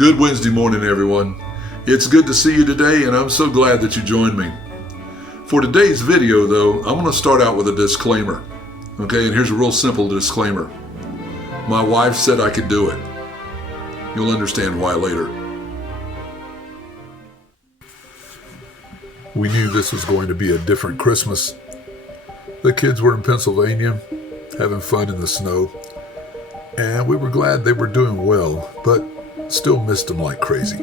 Good Wednesday morning, everyone. It's good to see you today, and I'm so glad that you joined me. For today's video, though, I'm going to start out with a disclaimer. Okay, and here's a real simple disclaimer. My wife said I could do it. You'll understand why later. We knew this was going to be a different Christmas. The kids were in Pennsylvania, having fun in the snow, and we were glad they were doing well, but still missed them like crazy.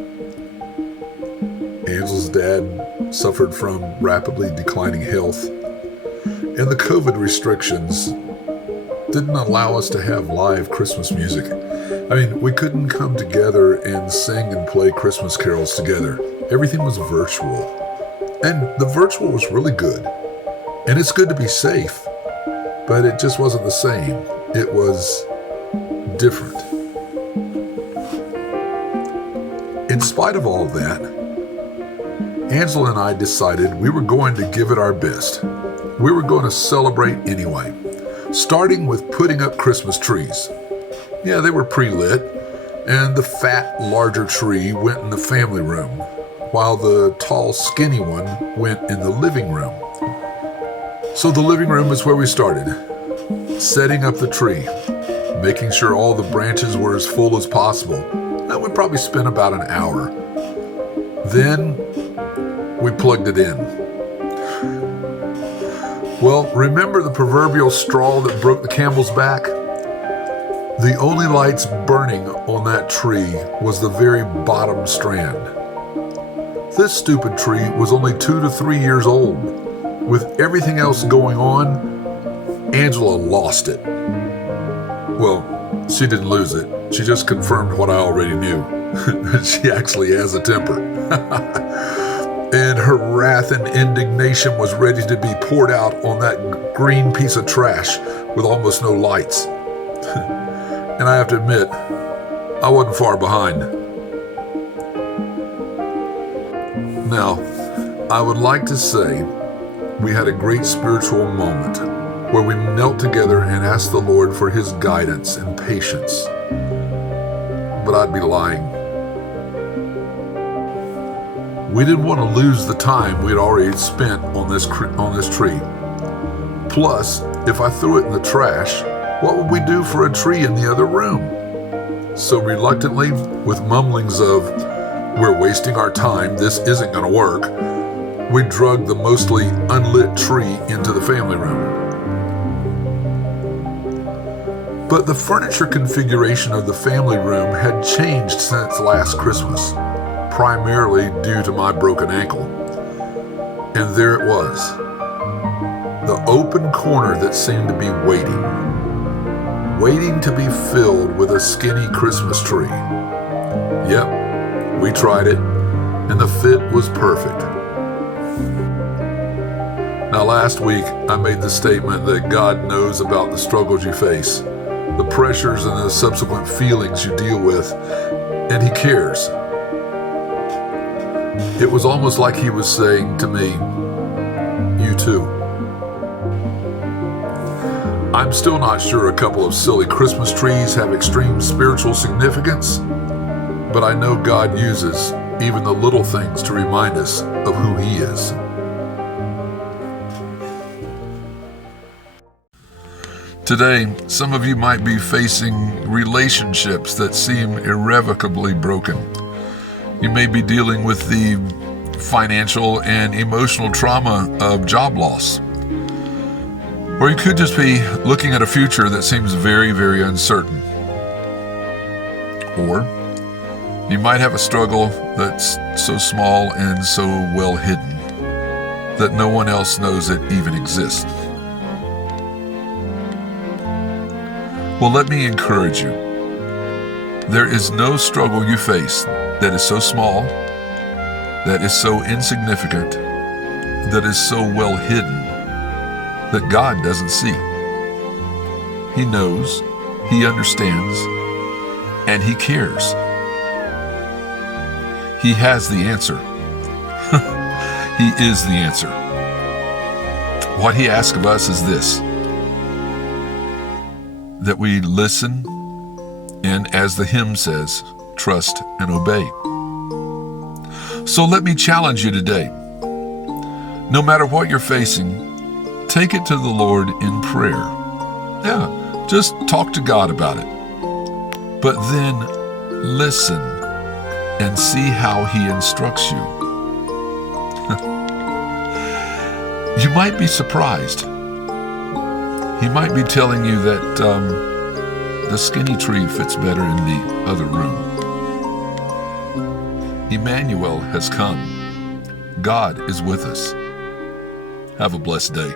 Angel's dad suffered from rapidly declining health, and the COVID restrictions didn't allow us to have live Christmas music. I mean, we couldn't come together and sing and play Christmas carols together. Everything was virtual, and the virtual was really good. And it's good to be safe, but it just wasn't the same. It was different. In spite of all that, Angela and I decided we were going to give it our best. We were going to celebrate anyway, starting with putting up Christmas trees. Yeah, they were pre-lit, and the fat, larger tree went in the family room, while the tall, skinny one went in the living room. So the living room is where we started, setting up the tree, making sure all the branches were as full as possible. And we probably spent about an hour. Then we plugged it in. Well, remember the proverbial straw that broke the camel's back? The only lights burning on that tree was the very bottom strand. This stupid tree was only 2 to 3 years old. With everything else going on, Angela lost it. Well, she didn't lose it. She just confirmed what I already knew. She actually has a temper. And her wrath and indignation was ready to be poured out on that green piece of trash with almost no lights. And I have to admit, I wasn't far behind. Now, I would like to say we had a great spiritual moment where we knelt together and asked the Lord for His guidance and patience. But I'd be lying. We didn't want to lose the time we'd already spent on this tree. Plus, if I threw it in the trash, what would we do for a tree in the other room? So reluctantly, with mumblings of, "We're wasting our time, this isn't going to work," we dragged the mostly unlit tree into the family room. But the furniture configuration of the family room had changed since last Christmas, primarily due to my broken ankle. And there it was, the open corner that seemed to be waiting to be filled with a skinny Christmas tree. Yep, we tried it, and the fit was perfect. Now, last week, I made the statement that God knows about the struggles you face, the pressures and the subsequent feelings you deal with, and He cares. It was almost like He was saying to me, "You too." I'm still not sure a couple of silly Christmas trees have extreme spiritual significance, but I know God uses even the little things to remind us of who He is. Today, some of you might be facing relationships that seem irrevocably broken. You may be dealing with the financial and emotional trauma of job loss. Or you could just be looking at a future that seems very, very uncertain. Or you might have a struggle that's so small and so well hidden that no one else knows it even exists. Well, let me encourage you. There is no struggle you face that is so small, that is so insignificant, that is so well hidden, that God doesn't see. He knows, He understands, and He cares. He has the answer. He is the answer. What He asks of us is this: that we listen and, as the hymn says, trust, and obey. So let me challenge you today. No matter what you're facing, take it to the Lord in prayer. Yeah, just talk to God about it. But then listen and see how He instructs you. You might be surprised. He might be telling you that the skinny tree fits better in the other room. Emmanuel has come. God is with us. Have a blessed day.